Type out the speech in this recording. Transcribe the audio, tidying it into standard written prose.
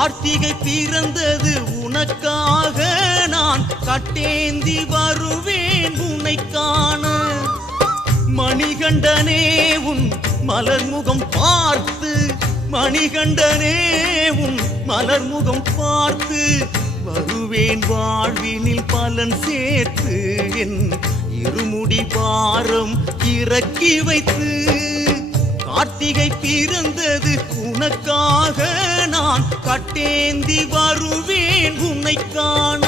கார்த்திகை பிறந்தது உனக்காக நான் கட்டேந்தி வருவேன் உன்னை காண மணிகண்டனே உன் மலர்முகம் பார்த்து மணிகண்டனே உன் மலர்முகம் பார்த்து வருவேன் வாழ்வினில் பலன் சேர்த்து என் இருமுடி பாரம் இறக்கி வைத்து கார்த்திகை பிறந்தது உனக்காக நான் கட்டேந்தி வருவேன் உன்னை காண